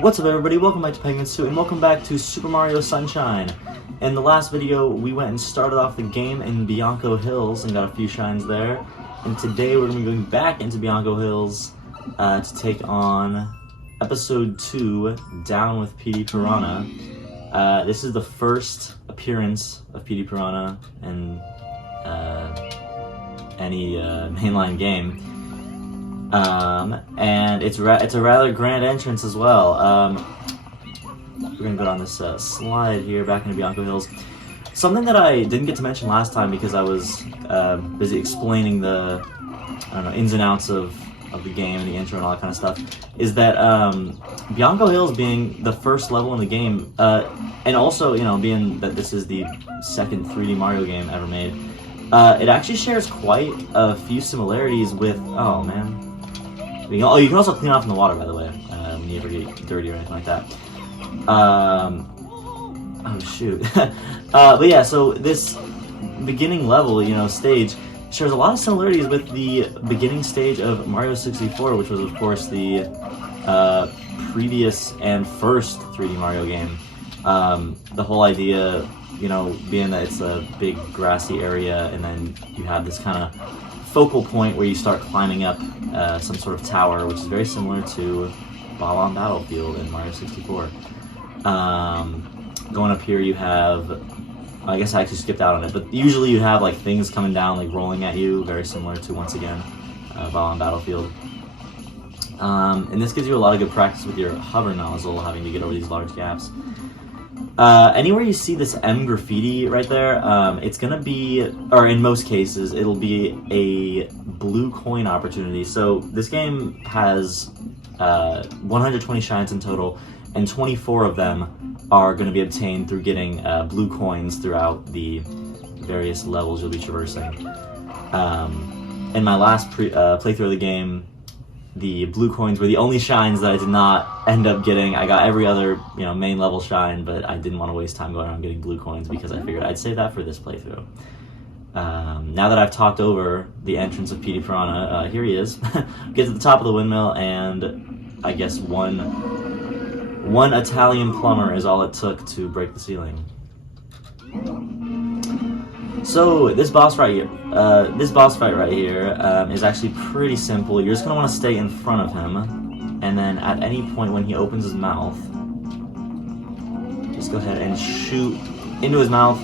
What's up everybody, welcome back to Penguins 2 and welcome back to Super Mario Sunshine. In the last video we went and started off the game in Bianco Hills and got a few shines there. And today we're going to be going back into Bianco Hills to take on Episode 2, Down with PD Piranha. This is the first appearance of PD Piranha in any mainline game. And it's a rather grand entrance as well. We're gonna go down this slide here back into Bianco Hills. Something that I didn't get to mention last time because I was busy explaining the ins and outs of the game and the intro and all that kind of stuff is that Bianco Hills being the first level in the game, and also being that this is the second 3D Mario game ever made, it actually shares quite a few similarities with you can also clean off in the water, by the way, when you ever get dirty or anything like that. Oh shoot. But yeah, so this beginning level, stage shares a lot of similarities with the beginning stage of Mario 64, which was of course the previous and first 3D Mario game. The whole idea, being that it's a big grassy area and then you have this kind of focal point where you start climbing up some sort of tower, which is very similar to Bob-omb Battlefield in Mario 64. Going up here you have, I guess I actually skipped out on it, but usually you have like things coming down, like rolling at you, very similar to, once again, Bob-omb Battlefield. And this gives you a lot of good practice with your hover nozzle, having to get over these large gaps. Anywhere you see this M graffiti right there, it's gonna be, or in most cases, it'll be a blue coin opportunity. So this game has 120 shines in total, and 24 of them are going to be obtained through getting blue coins throughout the various levels you'll be traversing. In my last playthrough of the game, the blue coins were the only shines that I did not end up getting. I got every other, main level shine, but I didn't want to waste time going around getting blue coins because I figured I'd save that for this playthrough. Now that I've talked over the entrance of PD Piranha, here he is. Get to the top of the windmill, and I guess one Italian plumber is all it took to break the ceiling. So this boss fight right here is actually pretty simple. You're just gonna want to stay in front of him, and then at any point when he opens his mouth, just go ahead and shoot into his mouth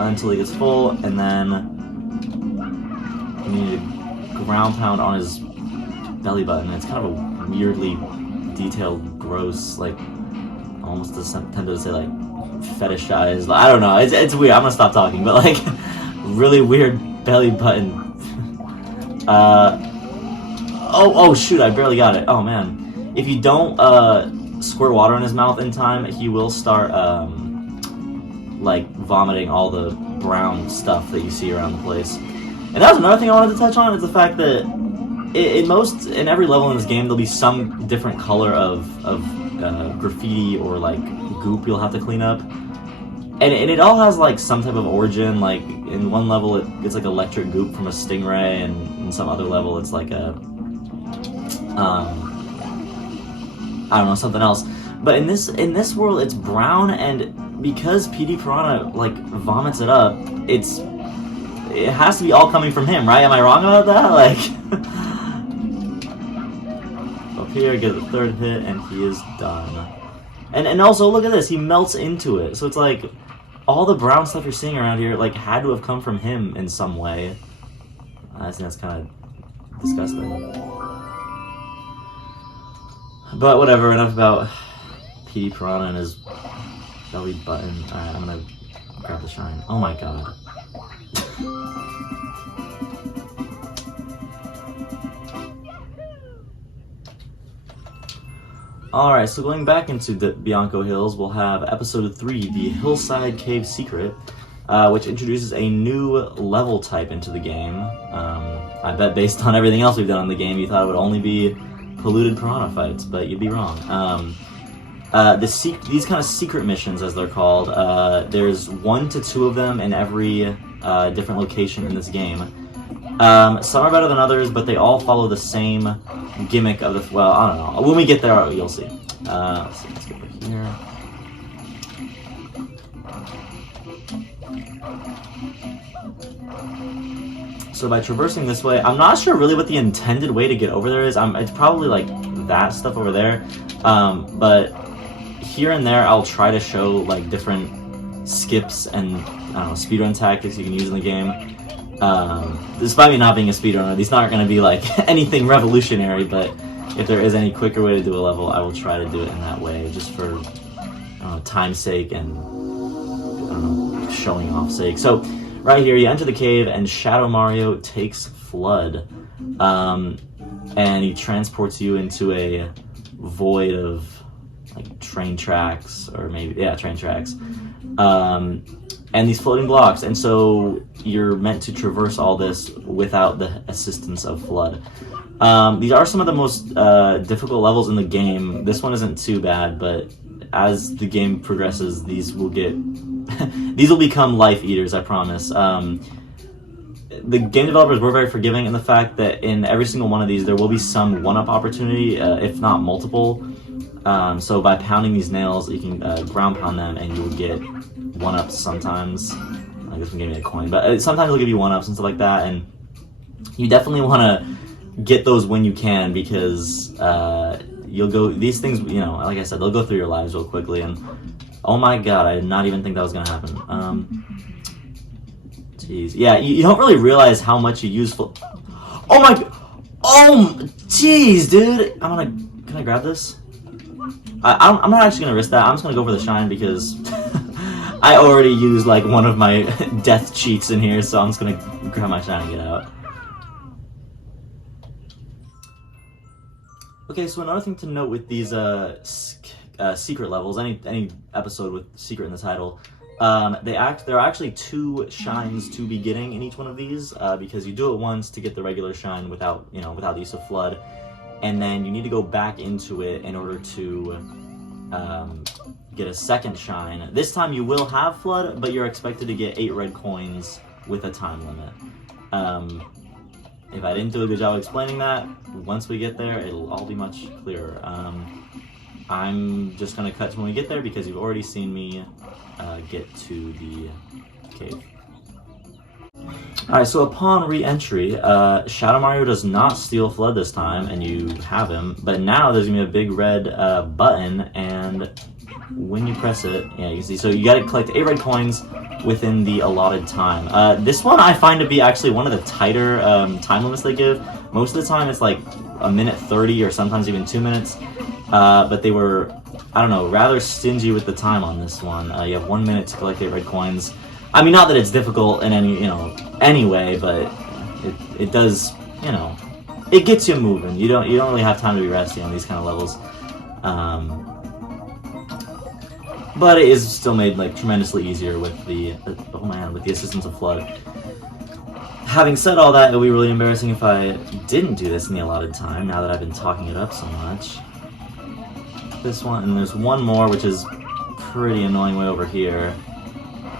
until he gets full, and then you need to ground pound on his belly button. It's kind of a weirdly detailed, gross, like almost tempted to say like fetishized. I don't know. It's weird. I'm gonna stop talking, but like really weird belly button. Oh shoot! I barely got it. Oh man! If you don't squirt water in his mouth in time, he will start like vomiting all the brown stuff that you see around the place. And that was another thing I wanted to touch on, is the fact that in every level in this game there'll be some different color of graffiti or like goop you'll have to clean up, and it all has like some type of origin. Like in one level it's like electric goop from a stingray, and in some other level it's like a I don't know, something else. But in this world it's brown, and because PD Piranha like vomits it up, it has to be all coming from him, right? Am I wrong about that? Like up here, get the third hit, and he is done. And also look at this, he melts into it. So it's like all the brown stuff you're seeing around here like had to have come from him in some way. I think that's kind of disgusting. But whatever, enough about PD Piranha and his belly button. Alright, I'm gonna grab the shine. Oh my god. Alright, so going back into the Bianco Hills, we'll have Episode 3, the Hillside Cave Secret, which introduces a new level type into the game. I bet based on everything else we've done in the game, you thought it would only be polluted piranha fights, but you'd be wrong. These kind of secret missions, as they're called, there's 1 to 2 of them in every different location in this game. Some are better than others, but they all follow the same gimmick of the. Well, I don't know. When we get there, you'll see. Let's see. Let's go over here. So by traversing this way, I'm not sure really what the intended way to get over there is. It's probably like that stuff over there. But here and there, I'll try to show like different skips and I don't know, speedrun tactics you can use in the game. Despite me not being a speedrunner, these aren't going to be like anything revolutionary, but if there is any quicker way to do a level, I will try to do it in that way, just for time's sake and showing off sake. So right here, you enter the cave, and Shadow Mario takes Flood, and he transports you into a void of like train tracks, or maybe train tracks, and these floating blocks. And so you're meant to traverse all this without the assistance of Flood. These are some of the most difficult levels in the game. This one isn't too bad, but as the game progresses, these will get these will become life eaters, I promise. The game developers were very forgiving in the fact that in every single one of these there will be some one-up opportunity, if not multiple. So by pounding these nails, you can ground pound them and you will get one-ups sometimes. I guess I'm giving me a coin, but sometimes they'll give you one-ups and stuff like that, and you definitely want to get those when you can, because you'll go, these things, like I said, they'll go through your lives real quickly, and oh my god, I did not even think that was going to happen. Jeez. Yeah, you don't really realize how much you use oh my god! Oh, jeez, dude! Can I grab this? I'm not actually going to risk that. I'm just going to go for the shine, because I already used like one of my death cheats in here, so I'm just going to grab my shine and get out. Okay, so another thing to note with these secret levels, any episode with secret in the title, there are actually 2 shines to be getting in each one of these, because you do it once to get the regular shine without the use of Flood, and then you need to go back into it in order to get a second shine. This time you will have Flood, but you're expected to get 8 red coins with a time limit. If I didn't do a good job explaining that, once we get there, it'll all be much clearer. I'm just going to cut to when we get there, because you've already seen me get to the cave. Alright, so upon re-entry, Shadow Mario does not steal Flood this time, and you have him, but now there's going to be a big red button, and when you press it, you can see, so you got to collect 8 red coins within the allotted time. This one I find to be actually one of the tighter time limits they give. Most of the time it's like a minute 30 or sometimes even 2 minutes, but they were, I don't know, rather stingy with the time on this one. You have 1 minute to collect 8 red coins. I mean, not that it's difficult in any way, but it does, it gets you moving. You don't really have time to be resting on these kind of levels. But it is still made like tremendously easier with the assistance of Flood. Having said all that, it would be really embarrassing if I didn't do this in the allotted time, now that I've been talking it up so much. This one, and there's one more, which is pretty annoying way over here.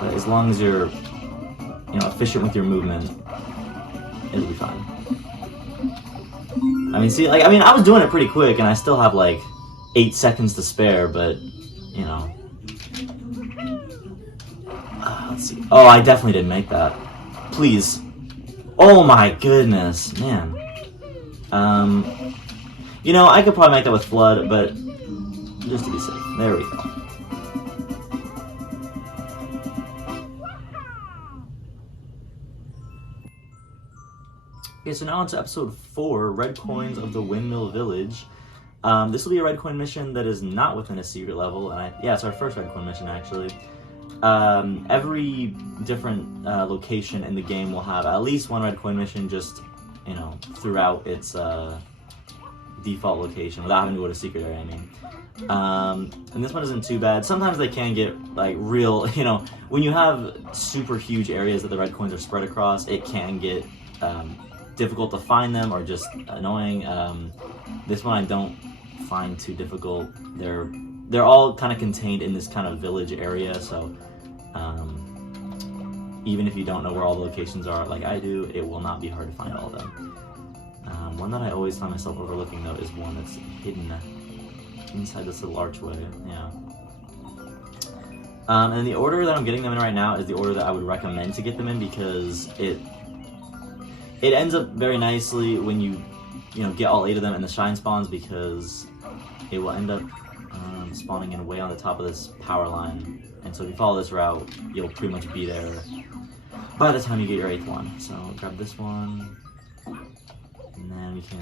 But as long as you're, efficient with your movement, it'll be fine. I mean, see, I was doing it pretty quick, and I still have like 8 seconds to spare, but, let's see. Oh, I definitely didn't make that. Please. Oh my goodness, man. I could probably make that with Flood, but just to be safe. There we go. Okay, so now on to episode 4, Red Coins of the Windmill Village. This will be a red coin mission that is not within a secret level, and it's our first red coin mission actually. Every different location in the game will have at least one red coin mission, just throughout its default location without having to go to secret area. I mean, and this one isn't too bad. Sometimes they can get like real, when you have super huge areas that the red coins are spread across, it can get difficult to find them or just annoying. This one I don't find too difficult. They're all kind of contained in this kind of village area, so even if you don't know where all the locations are like I do, it will not be hard to find all of them. One that I always find myself overlooking though is one that's hidden inside this little archway. Yeah. And the order that I'm getting them in right now is the order that I would recommend to get them in, because it ends up very nicely when you get all 8 of them in the shine spawns, because it will end up spawning in way on the top of this power line. And so if you follow this route, you'll pretty much be there by the time you get your 8th one. So grab this one, and then we can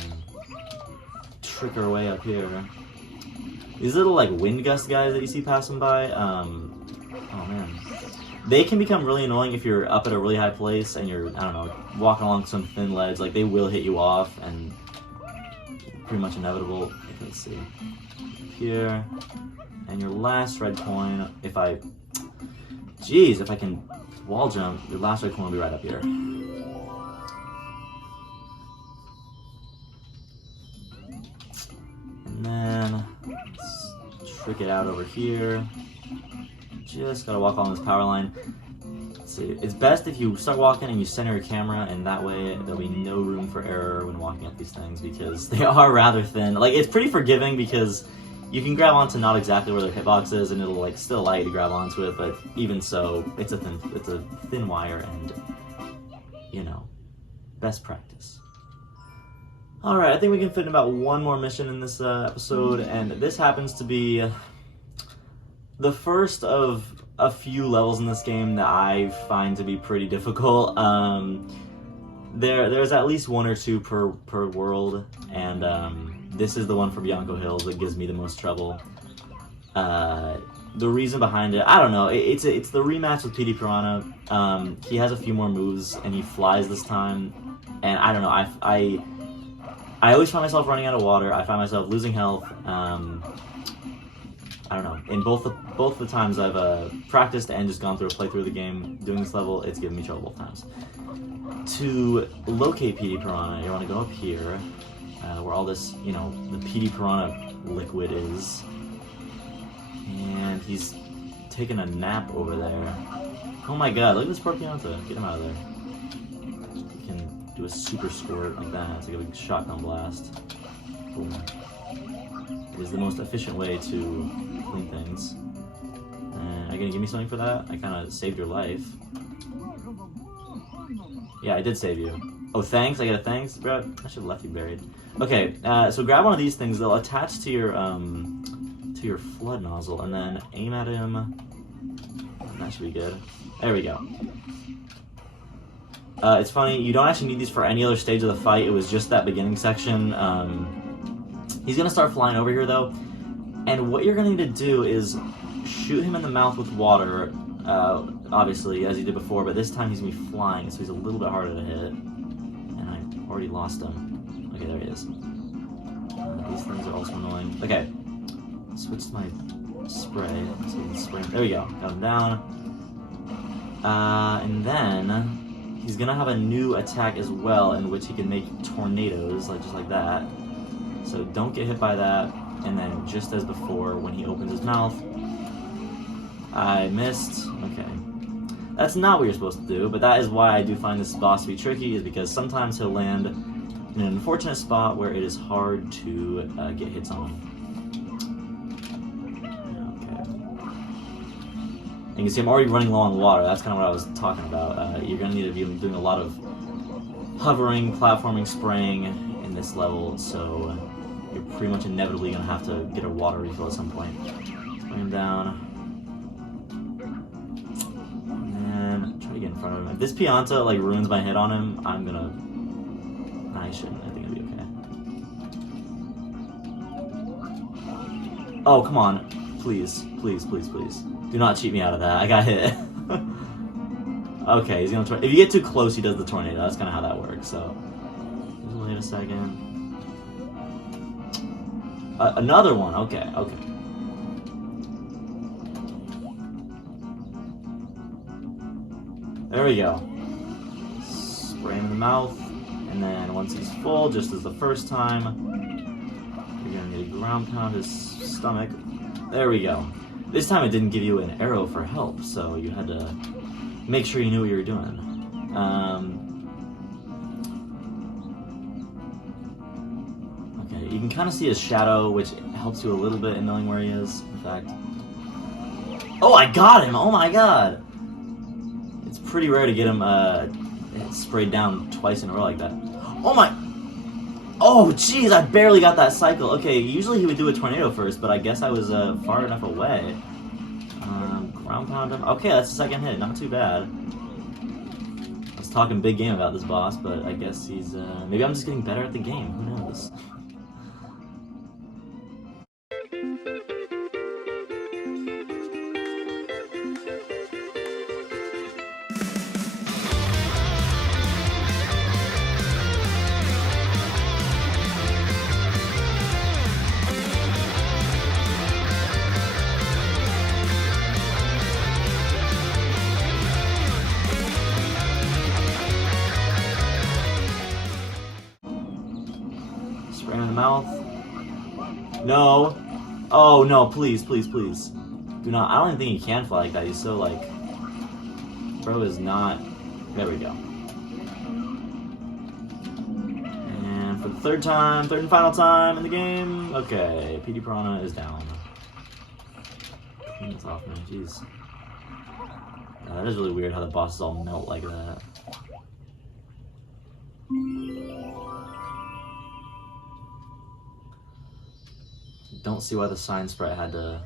trick our way up here. These little like wind gust guys that you see passing by, oh man, they can become really annoying if you're up at a really high place and you're, I don't know, walking along some thin ledge. Like, they will hit you off, and pretty much inevitable. Okay, let's see. Here, and your last red coin, if I can wall jump, your last red coin will be right up here. And then, let's trick it out over here. Just gotta walk along this power line. Let's see, it's best if you start walking and you center your camera, and that way there'll be no room for error when walking up these things, because they are rather thin. Like, it's pretty forgiving because you can grab onto not exactly where their hitbox is, and it'll like still allow you to grab onto it, but even so, it's a thin wire, and best practice. Alright, I think we can fit in about one more mission in this episode, and this happens to be the first of a few levels in this game that I find to be pretty difficult. There's at least 1 or 2 per world, and this is the one for Bianco Hills that gives me the most trouble. The reason behind it, I don't know. It's the rematch with PD Piranha. He has a few more moves, and he flies this time. And I don't know. I always find myself running out of water. I find myself losing health. I don't know. In both the times I've practiced and just gone through a playthrough of the game doing this level, it's given me trouble both times. To locate PD Piranha, you want to go up here, where all this, the PD Piranha liquid is. And he's taking a nap over there. Oh my god, look at this poor Pianta. Get him out of there. You can do a super squirt like that. It's like a big shotgun blast. Boom. It is the most efficient way to clean things. And are you gonna give me something for that? I kinda saved your life. Yeah, I did save you. Oh, thanks? I get a thanks, bro? I should have left you buried. Okay, so grab one of these things. They'll attach to your flood nozzle, and then aim at him. That should be good. There we go. It's funny, you don't actually need these for any other stage of the fight. It was just that beginning section. He's gonna start flying over here, though. And what you're gonna need to do is shoot him in the mouth with water, obviously, as you did before, but this time he's gonna be flying, so he's a little bit harder to hit. And I already lost him. Okay, there he is. These things are also annoying. Okay, switch to my spray, so we can spray him. There we go, got him down. And then he's gonna have a new attack as well, in which he can make tornadoes, just like that. So don't get hit by that. And then, just as before, when he opens his mouth, I missed. Okay. That's not what you're supposed to do, but that is why I do find this boss to be tricky, is because sometimes he'll land in an unfortunate spot where it is hard to get hits on him. Okay. And you can see I'm already running low on water. That's kind of what I was talking about. You're going to need to be doing a lot of hovering, platforming, spraying in this level, so you're pretty much inevitably going to have to get a water refill at some point. Spray him down. And try to get in front of him. If this Pianta ruins my hit on him, I'm going to... Nah, I shouldn't. I think it'll be okay. Oh, come on. Please. Please, please, please. Do not cheat me out of that. I got hit. Okay, he's going to... If you get too close, he does the tornado. That's kind of how that works, so... Just wait a second. Another one. Okay, okay. There we go. Spray him in the mouth, and then once he's full, just as the first time, you're gonna need to ground pound his stomach. There we go. This time it didn't give you an arrow for help, so you had to make sure you knew what you were doing. Okay, you can kind of see his shadow, which helps you a little bit in knowing where he is. In fact, oh, I got him! Oh my god! It's pretty rare to get him sprayed down twice in a row like that. Oh my! Oh, jeez, I barely got that cycle. Okay, usually he would do a tornado first, but I guess I was far enough away. Ground pound him. Okay, that's the second hit. Not too bad. I was talking big game about this boss, but I guess he's... maybe I'm just getting better at the game. Who knows? Spray him in the mouth. No. Oh no, please, please, please. Do not. I don't even think he can fly like that. He's so like... Bro is not... There we go. And for the third and final time in the game. Okay, PD Piranha is down. Clean this off, man. Jeez. Yeah, that is really weird how the bosses all melt like that. Don't see why the sign sprite had to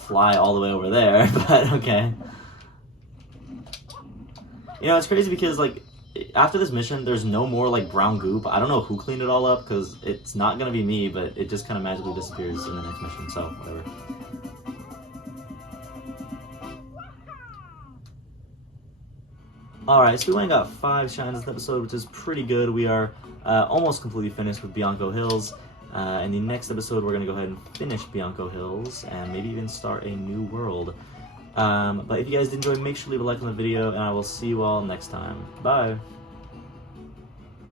fly all the way over there, but okay. You know, it's crazy because, like, after this mission, there's no more, like, brown goop. I don't know who cleaned it all up, because it's not going to be me, but it just kind of magically disappears in the next mission, so whatever. Alright, so we only got 5 shines this episode, which is pretty good. We are almost completely finished with Bianco Hills. In the next episode, we're going to go ahead and finish Bianco Hills, and maybe even start a new world. But if you guys did enjoy, make sure to leave a like on the video, and I will see you all next time. Bye!